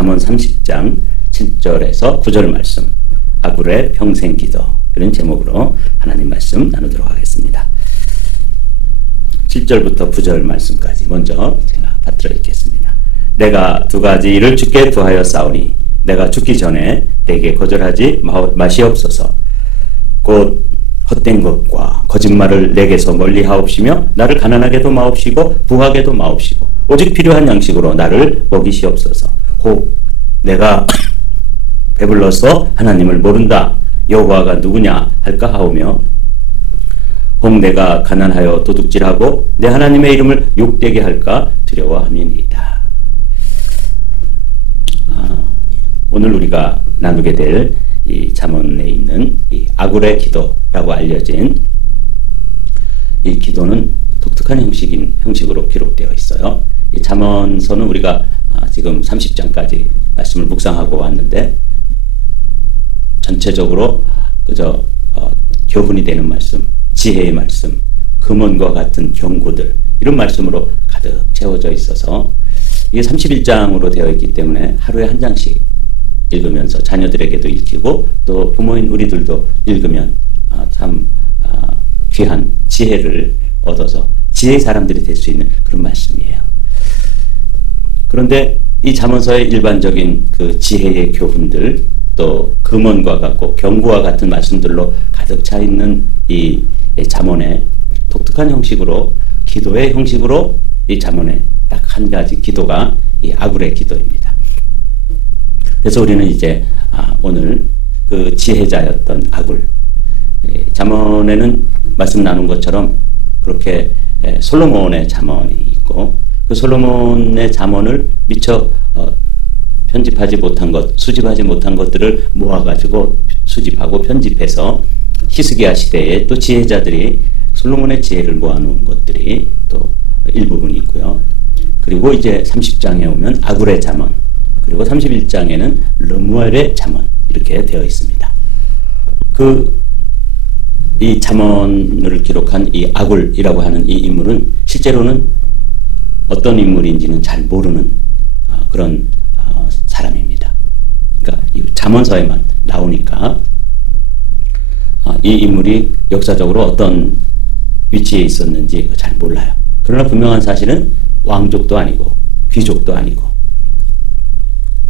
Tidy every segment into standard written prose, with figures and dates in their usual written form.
잠언 30장 7절에서 9절 말씀, 아굴의 평생 기도, 이런 제목으로 하나님 말씀 나누도록 하겠습니다. 7절부터 9절 말씀까지 먼저 제가 받들어 읽겠습니다. 내가 두 가지 일을 주께 구하여 싸우니 내가 죽기 전에 내게 거절하지 마시옵소서. 곧 헛된 것과 거짓말을 내게서 멀리 하옵시며 나를 가난하게도 마옵시고 부하게도 마옵시고 오직 필요한 양식으로 나를 먹이시옵소서. 혹 내가 배불러서 하나님을 모른다, 여호와가 누구냐 할까 하오며, 혹 내가 가난하여 도둑질하고 내 하나님의 이름을 욕되게 할까 두려워함이니이다. 오늘 우리가 나누게 될 이 잠언에 있는 이 아굴의 기도라고 알려진 이 기도는 독특한 형식으로 기록되어 있어요. 이 잠언서는 우리가 지금 30장까지 말씀을 묵상하고 왔는데, 전체적으로 그저 교훈이 되는 말씀, 지혜의 말씀, 금원과 같은 경고들, 이런 말씀으로 가득 채워져 있어서 이게 31장으로 되어 있기 때문에 하루에 한 장씩 읽으면서 자녀들에게도 읽히고 또 부모인 우리들도 읽으면 참 귀한 지혜를 얻어서 지혜의 사람들이 될 수 있는 그런 말씀이에요. 그런데 이 잠언서의 일반적인 그 지혜의 교훈들, 또 금언과 같고 경고와 같은 말씀들로 가득 차 있는 이 잠언의 독특한 형식으로, 기도의 형식으로 이 잠언의 딱 한 가지 기도가 이 아굴의 기도입니다. 그래서 우리는 이제 오늘 그 지혜자였던 아굴, 잠언에는 말씀 나눈 것처럼 그렇게 솔로몬의 잠언이 있고, 그 솔로몬의 잠언을 미처 편집하지 못한 것, 수집하지 못한 것들을 모아가지고 수집하고 편집해서 히스기야 시대에 또 지혜자들이 솔로몬의 지혜를 모아놓은 것들이 또 일부분이 있고요. 그리고 이제 30장에 오면 아굴의 잠언, 그리고 31장에는 르무엘의 잠언, 이렇게 되어 있습니다. 이 잠언을 기록한 이 아굴이라고 하는 이 인물은 실제로는 어떤 인물인지는 잘 모르는 그런 사람입니다. 그러니까 이 잠언서에만 나오니까 이 인물이 역사적으로 어떤 위치에 있었는지 잘 몰라요. 그러나 분명한 사실은 왕족도 아니고 귀족도 아니고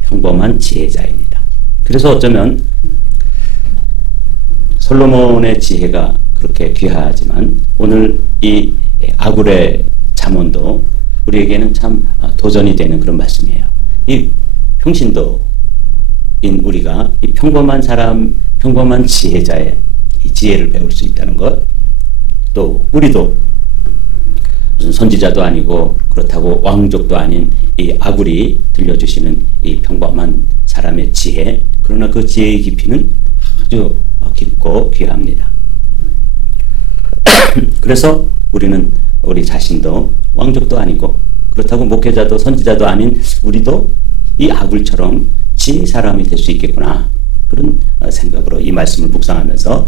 평범한 지혜자입니다. 그래서 어쩌면 솔로몬의 지혜가 그렇게 귀하지만 오늘 이 아굴의 잠언도 우리에게는 참 도전이 되는 그런 말씀이에요. 이 평신도인 우리가 이 평범한 사람, 평범한 지혜자의 이 지혜를 배울 수 있다는 것, 또 우리도 무슨 선지자도 아니고 그렇다고 왕족도 아닌 이 아굴이 들려주시는 이 평범한 사람의 지혜, 그러나 그 지혜의 깊이는 아주 깊고 귀합니다. 그래서 우리는 우리 자신도 왕족도 아니고 그렇다고 목회자도 선지자도 아닌 우리도 이 아굴처럼 지혜의 사람이 될 수 있겠구나, 그런 생각으로 이 말씀을 묵상하면서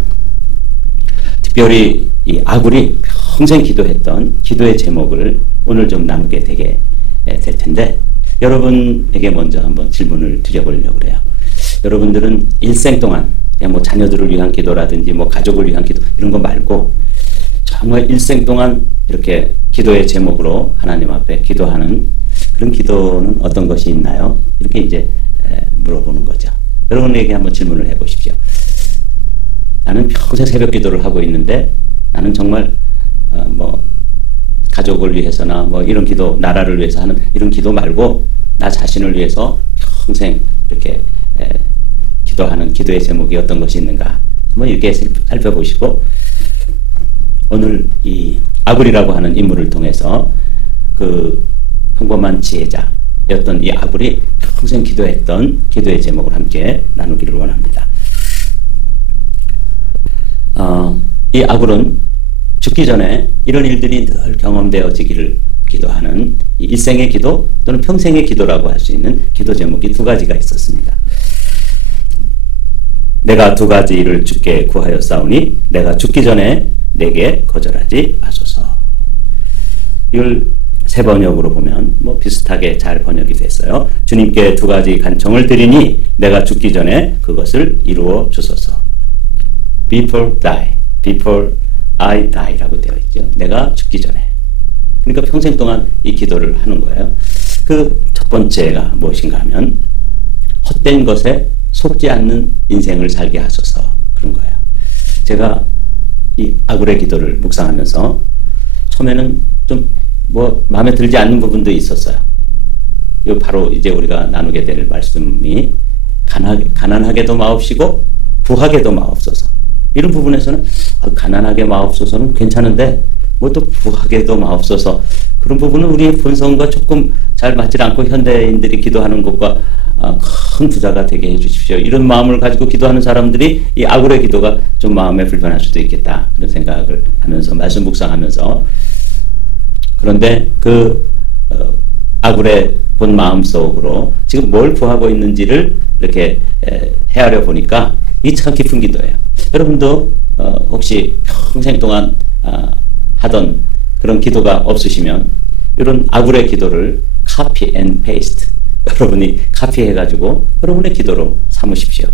특별히 이 아굴이 평생 기도했던 기도의 제목을 오늘 좀 나누게 되게 될 텐데, 여러분에게 먼저 한번 질문을 드려보려고 그래요. 여러분들은 일생 동안 그냥 뭐 자녀들을 위한 기도라든지 뭐 가족을 위한 기도 이런 거 말고 정말 일생 동안 이렇게 기도의 제목으로 하나님 앞에 기도하는 그런 기도는 어떤 것이 있나요? 이렇게 이제 물어보는 거죠. 여러분에게 한번 질문을 해보십시오. 나는 평생 새벽 기도를 하고 있는데 나는 정말 뭐 가족을 위해서나 뭐 이런 기도, 나라를 위해서 하는 이런 기도 말고 나 자신을 위해서 평생 이렇게 기도하는 기도의 제목이 어떤 것이 있는가 한번 이렇게 살펴보시고, 오늘 이 아굴이라고 하는 인물을 통해서 그 평범한 지혜자였던 이 아굴이 평생 기도했던 기도의 제목을 함께 나누기를 원합니다. 이 아굴은 죽기 전에 이런 일들이 늘 경험되어지기를 기도하는 이 일생의 기도 또는 평생의 기도라고 할 수 있는 기도 제목이 두 가지가 있었습니다. 내가 두 가지 일을 주께 구하여 싸우니 내가 죽기 전에 내게 거절하지 마소서. 이걸 새 번역으로 보면 뭐 비슷하게 잘 번역이 됐어요. 주님께 두 가지 간청을 드리니 내가 죽기 전에 그것을 이루어 주소서. Before die, before I die라고 되어 있죠. 내가 죽기 전에. 그러니까 평생 동안 이 기도를 하는 거예요. 그 첫 번째가 무엇인가 하면 헛된 것에 속지 않는 인생을 살게 하소서. 그런 거예요. 제가 이 아굴의 기도를 묵상하면서 처음에는 좀 뭐 마음에 들지 않는 부분도 있었어요. 이 바로 이제 우리가 나누게 될 말씀이 가난하게도 마옵시고 부하게도 마옵소서. 이런 부분에서는 가난하게 마옵소서는 괜찮은데 뭐 또 부하게도 마옵소서. 그런 부분은 우리 본성과 조금 잘 맞지 않고 현대인들이 기도하는 것과 큰 부자가 되게 해주십시오. 이런 마음을 가지고 기도하는 사람들이 이 아굴의 기도가 좀 마음에 불편할 수도 있겠다. 그런 생각을 하면서 말씀 묵상하면서 그런데 그 아굴의 본 마음속으로 지금 뭘 구하고 있는지를 이렇게 헤아려 보니까 이게 참 깊은 기도예요. 여러분도 혹시 평생 동안 하던 그런 기도가 없으시면 이런 아굴의 기도를 카피 앤 페이스트 여러분이 카피해가지고 여러분의 기도로 삼으십시오.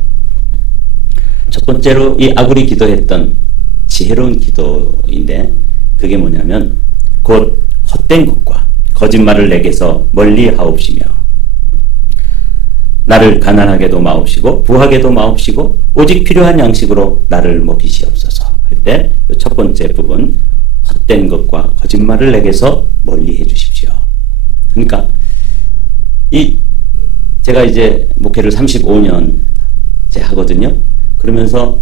첫 번째로 이 아굴이 기도했던 지혜로운 기도인데 그게 뭐냐면 곧 헛된 것과 거짓말을 내게서 멀리 하옵시며 나를 가난하게도 마옵시고 부하게도 마옵시고 오직 필요한 양식으로 나를 먹이시옵소서 할 때 첫 번째 부분 헛된 것과 거짓말을 내게서 멀리 해주십시오. 그러니까 제가 이제 목회를 35년째 하거든요. 그러면서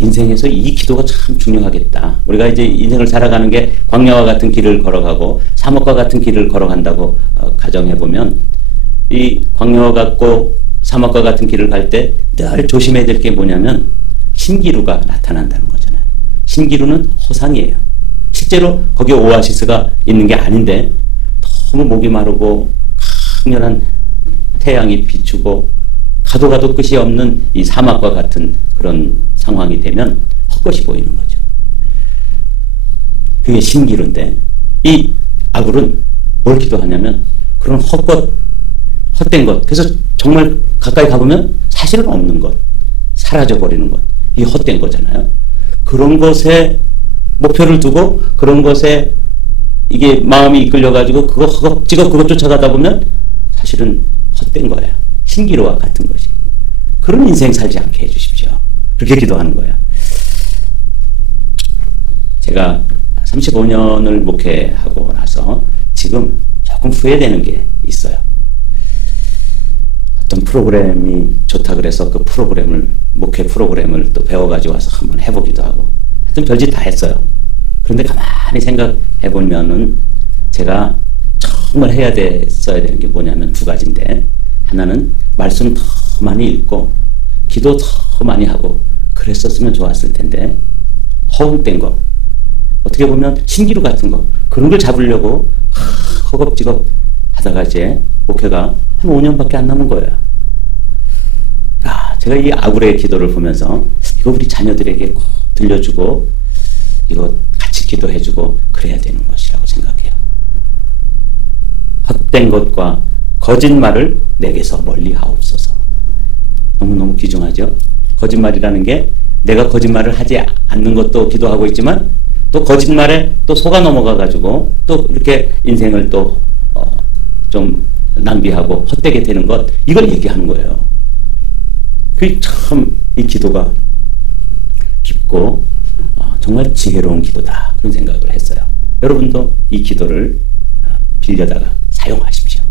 인생에서 이 기도가 참 중요하겠다. 우리가 이제 인생을 살아가는 게 광야와 같은 길을 걸어가고 사막과 같은 길을 걸어간다고 가정해보면 이 광야와 같고 사막과 같은 길을 갈 때 늘 조심해야 될 게 뭐냐면 신기루가 나타난다는 거잖아요. 신기루는 허상이에요. 실제로 거기에 오아시스가 있는 게 아닌데 너무 목이 마르고 강렬한 태양이 비추고 가도 끝이 없는 이 사막과 같은 그런 상황이 되면 헛것이 보이는 거죠. 그게 신기루인데 이 아굴은 뭘 기도하냐면 그런 헛된 것 그래서 정말 가까이 가보면 사실은 없는 것 사라져버리는 것 이 헛된 거잖아요. 그런 것에 목표를 두고 그런 것에 이게 마음이 이끌려가지고 그거 허겁지겁 그거 쫓아가다 보면 사실은 헛된 거예요. 신기루와 같은 것이. 그런 인생 살지 않게 해주십시오. 그렇게 기도하는 거예요. 제가 35년을 목회하고 나서 지금 조금 후회되는 게 있어요. 어떤 프로그램이 좋다 그래서 그 프로그램을 목회 프로그램을 또 배워가지고 와서 한번 해보기도 하고 하여튼 별짓 다 했어요. 그런데 가만히 생각해 보면은 제가 정말 해야 됐어야 되는 게 뭐냐면 두 가지인데 하나는 말씀 더 많이 읽고 기도 더 많이 하고 그랬었으면 좋았을 텐데 허움된 거 어떻게 보면 신기루 같은 거 그런 걸 잡으려고 허겁지겁 하다가 이제 목회가 한 5년밖에 안 남은 거예요. 제가 이 아굴의 기도를 보면서 이거 우리 자녀들에게 꼭 들려주고 이거 같이 기도해주고 그래야 되는 것이라고 생각해요. 헛된 것과 거짓말을 내게서 멀리 하옵소서. 너무너무 귀중하죠. 거짓말이라는 게 내가 거짓말을 하지 않는 것도 기도하고 있지만 또 거짓말에 또 속아 넘어가가지고 또 이렇게 인생을 또 좀 낭비하고 헛되게 되는 것 이걸 얘기하는 거예요. 그게 참 이 기도가 깊고 정말 지혜로운 기도다 그런 생각을 했어요. 여러분도 이 기도를 빌려다가 사용하십시오.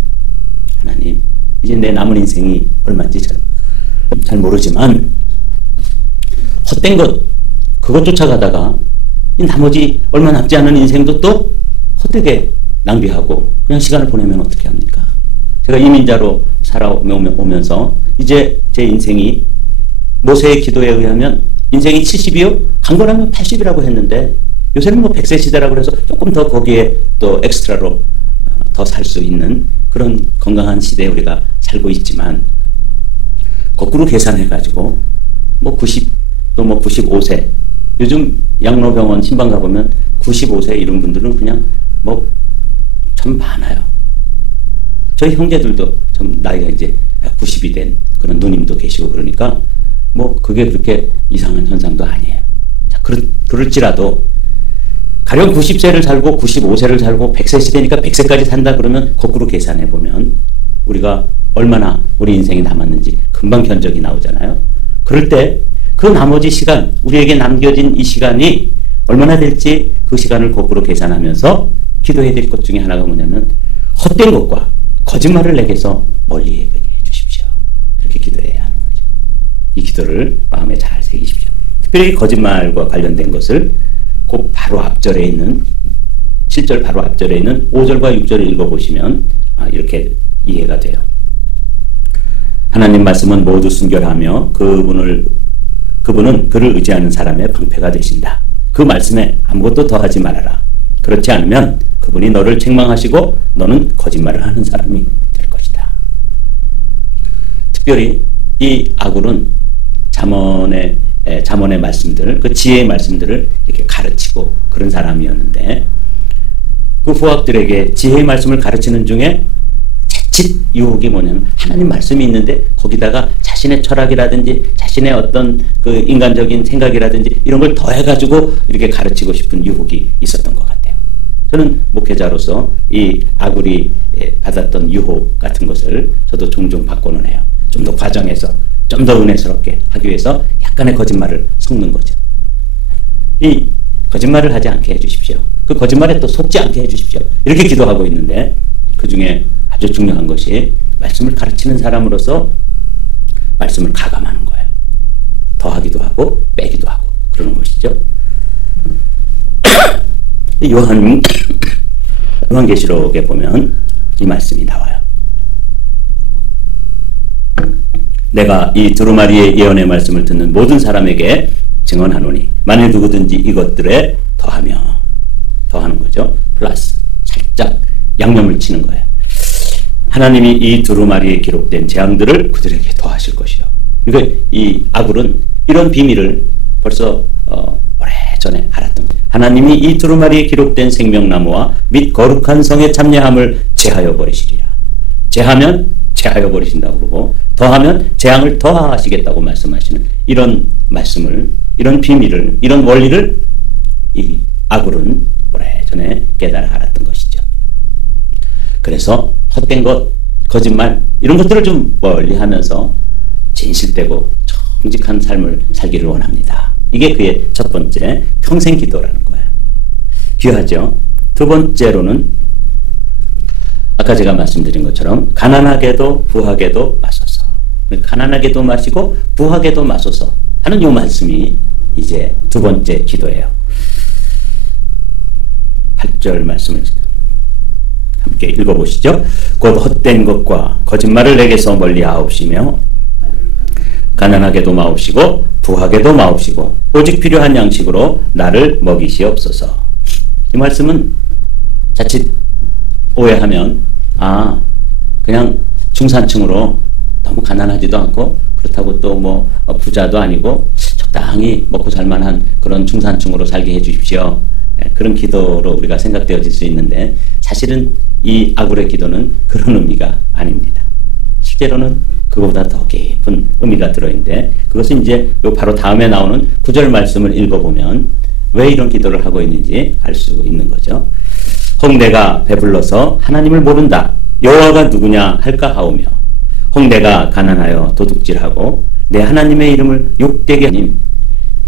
하나님 이제 내 남은 인생이 얼마인지 잘 모르지만 헛된 것 그것 쫓아가다가 나머지 얼마 남지 않은 인생도 또 헛되게 낭비하고 그냥 시간을 보내면 어떻게 합니까? 제가 이민자로 살아오면서 이제 제 인생이 모세의 기도에 의하면 인생이 70이요? 강건하면 80이라고 했는데 요새는 뭐 100세 시대라고 해서 조금 더 거기에 또 엑스트라로 더 살 수 있는 그런 건강한 시대에 우리가 살고 있지만 거꾸로 계산해가지고 뭐 90, 또 뭐 95세 요즘 양로병원 신방 가보면 95세 이런 분들은 그냥 뭐 참 많아요. 저희 형제들도 좀 나이가 이제 90이 된 그런 누님도 계시고 그러니까 뭐 그게 그렇게 이상한 현상도 아니에요. 자, 그럴지라도 가령 90세를 살고 95세를 살고 100세 시대니까 100세까지 산다 그러면 거꾸로 계산해 보면 우리가 얼마나 우리 인생이 남았는지 금방 견적이 나오잖아요. 그럴 때 그 나머지 시간, 우리에게 남겨진 이 시간이 얼마나 될지 그 시간을 거꾸로 계산하면서 기도해야 될 것 중에 하나가 뭐냐면 헛된 것과 거짓말을 내게서 멀리 해 주십시오. 그렇게 기도해야 하는 거죠. 이 기도를 마음에 잘 새기십시오. 특별히 거짓말과 관련된 것을 곧 바로 앞절에 있는 7절 바로 앞절에 있는 5절과 6절을 읽어보시면 이렇게 이해가 돼요. 하나님 말씀은 모두 순결하며 그분은 그를 의지하는 사람의 방패가 되신다. 그 말씀에 아무것도 더하지 말아라. 그렇지 않으면 그분이 너를 책망하시고 너는 거짓말을 하는 사람이 될 것이다. 특별히 이 아굴은 잠언의 말씀들, 그 지혜의 말씀들을 이렇게 가르치고 그런 사람이었는데 그 후학들에게 지혜의 말씀을 가르치는 중에 자칫 유혹이 뭐냐면 하나님 말씀이 있는데 거기다가 자신의 철학이라든지 자신의 어떤 그 인간적인 생각이라든지 이런 걸 더해가지고 이렇게 가르치고 싶은 유혹이 있었던 것 같아요. 저는 목회자로서 이 아굴이 받았던 유혹 같은 것을 저도 종종 받고는 해요. 좀 더 과정해서 좀 더 은혜스럽게 하기 위해서 약간의 거짓말을 섞는 거죠. 이 거짓말을 하지 않게 해주십시오. 그 거짓말에 또 속지 않게 해주십시오. 이렇게 기도하고 있는데 그 중에 아주 중요한 것이 말씀을 가르치는 사람으로서 말씀을 가감하는 거예요. 더하기도 하고 빼기도 하고 그러는 것이죠. 요한계시록에 보면 이 말씀이 나와요. 내가 이 두루마리의 예언의 말씀을 듣는 모든 사람에게 증언하노니 만일 누구든지 이것들에 더하는 거죠. 플러스 살짝 양념을 치는 거예요. 하나님이 이 두루마리에 기록된 재앙들을 그들에게 더하실 것이요. 그러니까 이 아굴은 이런 비밀을 벌써 오래전에 알았던 거예요. 하나님이 이 두루마리에 기록된 생명나무와 및 거룩한 성의 참여함을 제하여 버리시리라. 제하면 제하여 버리신다고 그러고 더하면 재앙을 더하시겠다고 말씀하시는 이런 말씀을, 이런 비밀을, 이런 원리를 이 아굴은 오래전에 깨달아 알았던 것이죠. 그래서 헛된 것, 거짓말 이런 것들을 좀 멀리하면서 진실되고 정직한 삶을 살기를 원합니다. 이게 그의 첫 번째 평생 기도라는 거예요. 귀하죠. 두 번째로는 아까 제가 말씀드린 것처럼 가난하게도 부하게도 마소서. 가난하게도 마시고 부하게도 마소서 하는 이 말씀이 이제 두 번째 기도예요. 8절 말씀을 함께 읽어보시죠. 곧 헛된 것과 거짓말을 내게서 멀리하옵시며 가난하게도 마옵시고 부하게도 마옵시고 오직 필요한 양식으로 나를 먹이시옵소서. 이 말씀은 자칫 오해하면 그냥 중산층으로 너무 가난하지도 않고 그렇다고 또 뭐 부자도 아니고 적당히 먹고 살만한 그런 중산층으로 살게 해주십시오. 그런 기도로 우리가 생각되어질 수 있는데 사실은 이 아굴의 기도는 그런 의미가 아닙니다. 실제로는 그보다 더 깊은 의미가 들어있는데 그것은 이제 바로 다음에 나오는 9절 말씀을 읽어보면 왜 이런 기도를 하고 있는지 알 수 있는 거죠. 혹 내가 배불러서 하나님을 모른다. 여호와가 누구냐 할까 하오며 혹 내가 가난하여 도둑질하고 내 하나님의 이름을 욕되게 하님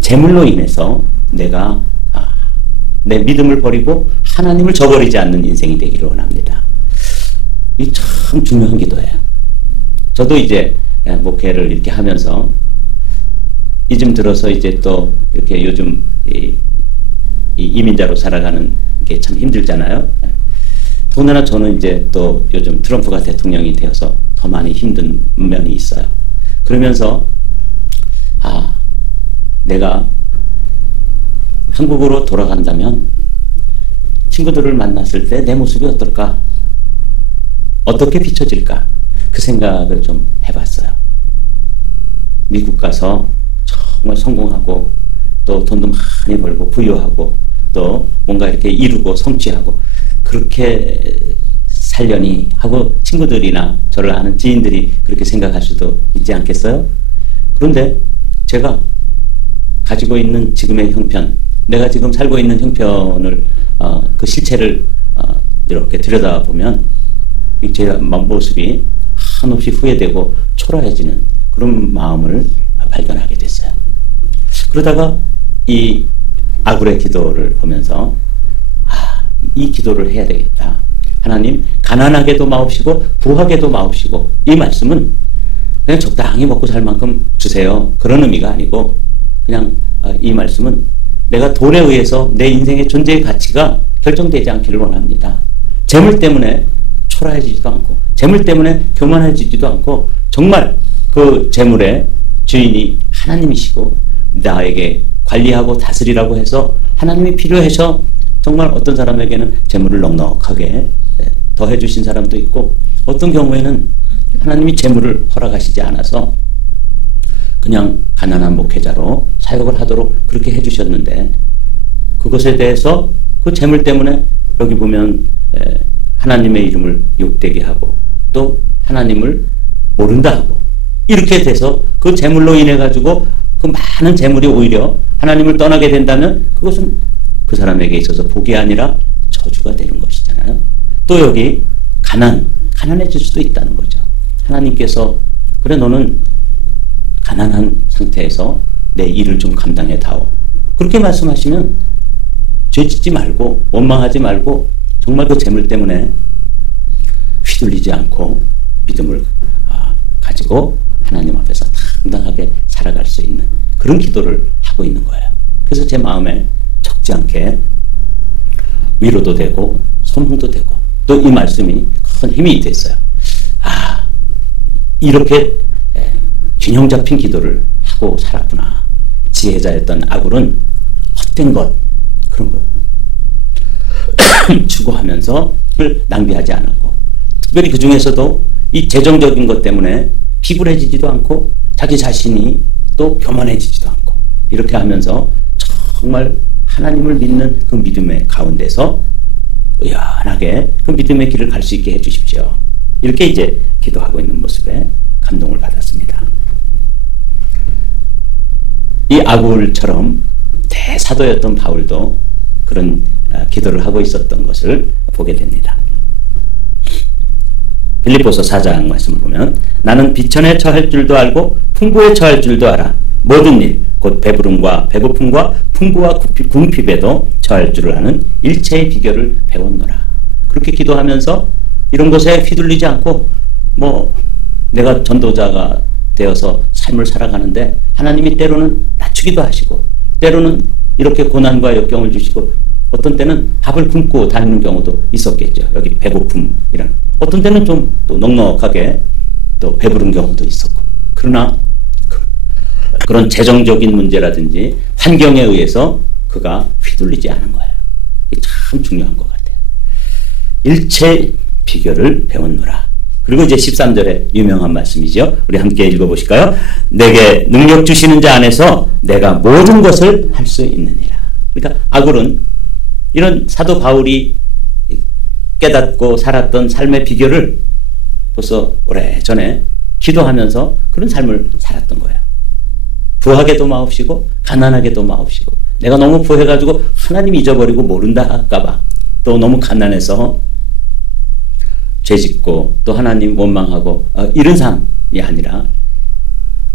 재물로 인해서 내가 내 믿음을 버리고 하나님을 저버리지 않는 인생이 되기를 원합니다. 이 참 중요한 기도예요. 저도 이제 목회를 이렇게 하면서 이쯤 들어서 이제 또 이렇게 요즘 이 이민자로 살아가는 게 참 힘들잖아요. 더군다나 저는 이제 또 요즘 트럼프가 대통령이 되어서 더 많이 힘든 면이 있어요. 그러면서 내가 한국으로 돌아간다면 친구들을 만났을 때 내 모습이 어떨까? 어떻게 비춰질까? 그 생각을 좀 해봤어요. 미국 가서 정말 성공하고 또 돈도 많이 벌고 부유하고 또 뭔가 이렇게 이루고 성취하고 그렇게 살려니 하고 친구들이나 저를 아는 지인들이 그렇게 생각할 수도 있지 않겠어요? 그런데 제가 가지고 있는 지금의 형편, 내가 지금 살고 있는 형편을 그 실체를 이렇게 들여다보면 제 모습이 한없이 후회되고 초라해지는 그런 마음을 발견하게 됐어요. 그러다가 이 아굴의 기도를 보면서 이 기도를 해야 되겠다. 하나님, 가난하게도 마옵시고 부하게도 마옵시고, 이 말씀은 그냥 적당히 먹고 살 만큼 주세요, 그런 의미가 아니고, 그냥 이 말씀은 내가 돈에 의해서 내 인생의 존재의 가치가 결정되지 않기를 원합니다. 재물 때문에 초라해지지도 않고, 재물 때문에 교만해지지도 않고, 정말 그 재물의 주인이 하나님이시고 나에게 관리하고 다스리라고 해서 하나님이 필요해서 정말 어떤 사람에게는 재물을 넉넉하게 더해 주신 사람도 있고, 어떤 경우에는 하나님이 재물을 허락하시지 않아서 그냥 가난한 목회자로 사역을 하도록 그렇게 해주셨는데, 그것에 대해서 그 재물 때문에 여기 보면 하나님의 이름을 욕되게 하고 또 하나님을 모른다 하고 이렇게 돼서 그 재물로 인해 가지고 그 많은 재물이 오히려 하나님을 떠나게 된다면 그것은 그 사람에게 있어서 복이 아니라 저주가 되는 것이잖아요. 또 여기 가난해질 수도 있다는 거죠. 하나님께서 그래 너는 가난한 상태에서 내 일을 좀 감당해 다오, 그렇게 말씀하시면 죄짓지 말고 원망하지 말고 정말 그 재물 때문에 휘둘리지 않고 믿음을 가지고 하나님 앞에서 당당하게 살아갈 수 있는 그런 기도를 하고 있는 거예요. 그래서 제 마음에 적지 않게 위로도 되고 소망도 되고 또 이 말씀이 큰 힘이 됐어요. 이렇게 균형 잡힌 기도를 하고 살았구나. 지혜자였던 아굴은 헛된 것, 그런 것 추구하면서 낭비하지 않았고, 특별히 그 중에서도 이 재정적인 것 때문에 비굴해지지도 않고 자기 자신이 또 교만해지지도 않고 이렇게 하면서 정말 하나님을 믿는 그 믿음의 가운데서 의연하게 그 믿음의 길을 갈 수 있게 해주십시오. 이렇게 이제 기도하고 있는 모습에 감동을 받았습니다. 이 아굴처럼 대사도였던 바울도 그런 기도를 하고 있었던 것을 보게 됩니다. 빌립보서 4장 말씀을 보면 나는 비천에 처할 줄도 알고 풍부에 처할 줄도 알아. 모든 일, 곧 배부름과 배고픔과 풍부와 궁핍에도 처할 줄을 아는 일체의 비결을 배웠노라. 그렇게 기도하면서 이런 것에 휘둘리지 않고 내가 전도자가 되어서 삶을 살아가는데 하나님이 때로는 낮추기도 하시고 때로는 이렇게 고난과 역경을 주시고 어떤 때는 밥을 굶고 다니는 경우도 있었겠죠. 여기 배고픔이라는, 어떤 때는 좀 또 넉넉하게 또 배부른 경우도 있었고, 그러나 그런 재정적인 문제라든지 환경에 의해서 그가 휘둘리지 않은 거예요. 이게 참 중요한 것 같아요. 일체 비결을 배웠노라. 그리고 이제 13절에 유명한 말씀이죠. 우리 함께 읽어보실까요? 내게 능력 주시는 자 안에서 내가 모든 것을 할 수 있느니라. 그러니까 아굴은 이런 사도 바울이 깨닫고 살았던 삶의 비결을 벌써 오래전에 기도하면서 그런 삶을 살았던 거예요. 부하게도 마옵시고 가난하게도 마옵시고, 내가 너무 부해가지고 하나님 잊어버리고 모른다 할까봐, 또 너무 가난해서 죄짓고 또 하나님 원망하고 이런 삶이 아니라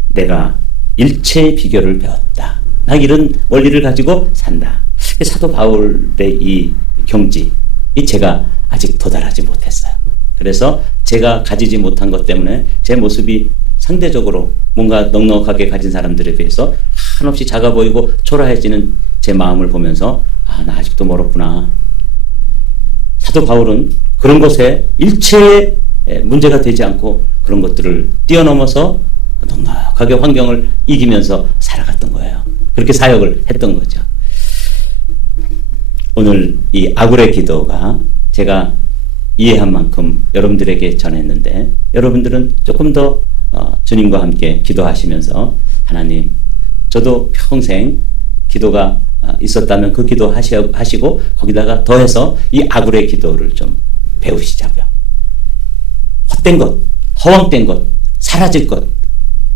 내가 일체의 비결을 배웠다. 나 이런 원리를 가지고 산다. 사도 바울의 이 경지, 제가 아직 도달하지 못했어요. 그래서 제가 가지지 못한 것 때문에 제 모습이 상대적으로 뭔가 넉넉하게 가진 사람들에 비해서 한없이 작아 보이고 초라해지는 제 마음을 보면서 나 아직도 멀었구나. 사도 바울은 그런 것에 일체의 문제가 되지 않고 그런 것들을 뛰어넘어서 넉넉하게 환경을 이기면서 살아갔던 거예요. 그렇게 사역을 했던 거죠. 오늘 이 아굴의 기도가 제가 이해한 만큼 여러분들에게 전했는데, 여러분들은 조금 더 주님과 함께 기도하시면서 하나님, 저도 평생 기도가 있었다면 그 기도 하시고 거기다가 더해서 이 아굴의 기도를 좀 배우시자고요. 헛된 것, 허황된 것, 사라질 것,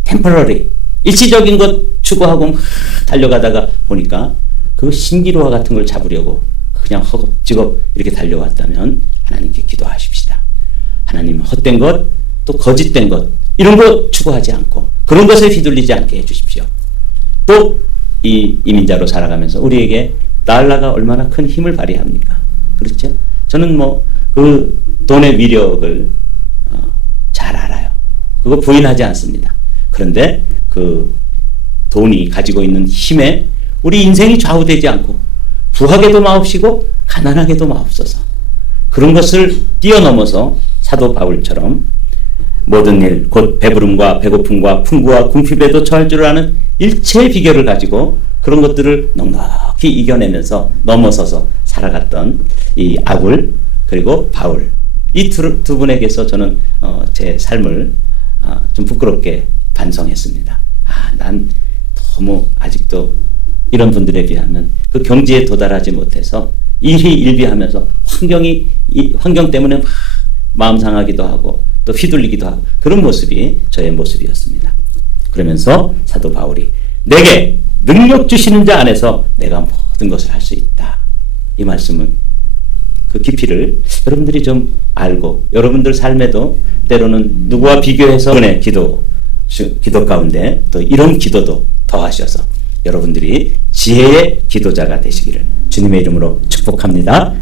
템퍼러리, 일시적인 것 추구하고 막 달려가다가 보니까 그 신기루와 같은 걸 잡으려고 그냥 허겁지겁 이렇게 달려왔다면 하나님께 기도하십시다. 하나님 헛된 것, 또 거짓된 것 이런 거 추구하지 않고 그런 것에 휘둘리지 않게 해주십시오. 또 이 이민자로 살아가면서 우리에게 달러가 얼마나 큰 힘을 발휘합니까? 그렇죠? 저는 뭐 그 돈의 위력을 잘 알아요. 그거 부인하지 않습니다. 그런데 그 돈이 가지고 있는 힘에 우리 인생이 좌우되지 않고 부하게도 마옵시고 가난하게도 마옵소서. 그런 것을 뛰어넘어서 사도 바울처럼 모든 일, 곧 배부름과 배고픔과 풍부와 궁핍에도 처할 줄 아는 일체의 비결을 가지고 그런 것들을 넉넉히 이겨내면서 넘어서서 살아갔던 이 아굴 그리고 바울 이 두 분에게서 저는 제 삶을 좀 부끄럽게 반성했습니다. 난 너무 아직도 이런 분들에 비하면 그 경지에 도달하지 못해서 일희일비하면서 환경 때문에 막 마음 상하기도 하고 또 휘둘리기도 하고 그런 모습이 저의 모습이었습니다. 그러면서 사도 바울이 내게 능력 주시는 자 안에서 내가 모든 것을 할 수 있다. 이 말씀은 그 깊이를 여러분들이 좀 알고 여러분들 삶에도 때로는 누구와 비교해서 그의 기도 가운데 또 이런 기도도 더하셔서 여러분들이 지혜의 기도자가 되시기를 주님의 이름으로 축복합니다.